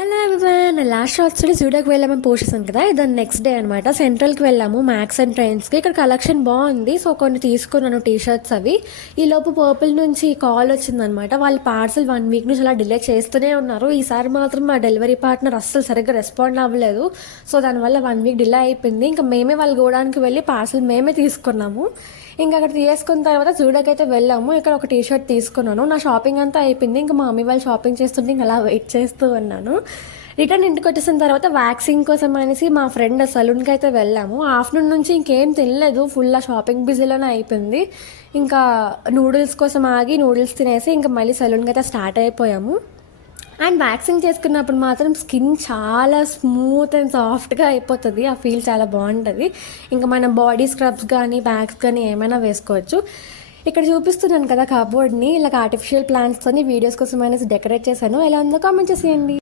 Hello everyone, last షార్ట్స్లో జూడియోకి వెళ్ళామని post చేశాను కదా. దాని నెక్స్ట్ డే అనమాట. సెంట్రల్కి వెళ్ళాము మ్యాక్స్ అండ్ ట్రైన్స్కి. ఇక్కడ కలెక్షన్ బాగుంది, సో కొన్ని తీసుకున్నాను టీషర్ట్స్ అవి. ఈలోపు పర్పుల్ నుంచి కాల్ వచ్చిందనమాట. వాళ్ళు పార్సల్ 1 వీక్ నుంచి అలా డిలే చేస్తూనే ఉన్నారు. ఈసారి మాత్రం మా డెలివరీ పార్ట్నర్ అస్సలు సరిగ్గా రెస్పాండ్ అవ్వలేదు. సో దానివల్ల 1 వీక్ డిలే అయిపోయింది. ఇంకా మేమే వాళ్ళ గోడానికి వెళ్ళి పార్సల్ మేమే తీసుకున్నాము. ఇంకా అక్కడ తీసుకున్న తర్వాత జూడియోకి అయితే వెళ్ళాము. ఇక్కడ ఒక టీషర్ట్ తీసుకున్నాను. నా షాపింగ్ అంతా అయిపోయింది. ఇంకా మా మమ్మీ వాళ్ళు షాపింగ్ చేస్తుంటే ఇంకా అలా వెయిట్ చేస్తూ ఉన్నాను. రిటర్న్ ఇంటికి వచ్చేసిన తర్వాత వ్యాక్సింగ్ కోసం అనేసి మా ఫ్రెండ్ సలూన్కి అయితే వెళ్ళాము. ఆఫ్టర్నూన్ నుంచి ఇంకేం తినలేదు, ఫుల్ ఆ షాపింగ్ బిజీలోనే అయిపోయింది. ఇంకా నూడిల్స్ కోసం ఆగి నూడిల్స్ తినేసి ఇంకా మళ్ళీ సలూన్కి అయితే స్టార్ట్ అయిపోయాము. అండ్ వ్యాక్సింగ్ చేసుకున్నప్పుడు మాత్రం స్కిన్ చాలా స్మూత్ అండ్ సాఫ్ట్గా అయిపోతుంది. ఆ ఫీల్ చాలా బాగుంటుంది. ఇంకా మన బాడీ స్క్రబ్స్ కానీ బ్యాగ్స్ కానీ ఏమైనా వేసుకోవచ్చు. ఇక్కడ చూపిస్తున్నాను కదా కబోర్డ్ని, ఇలా ఆర్టిఫిషియల్ ప్లాంట్స్తోని వీడియోస్ కోసం అనేసి డెకరేట్ చేశాను. ఎలా ఉందో కామెంట్ చేసేయండి.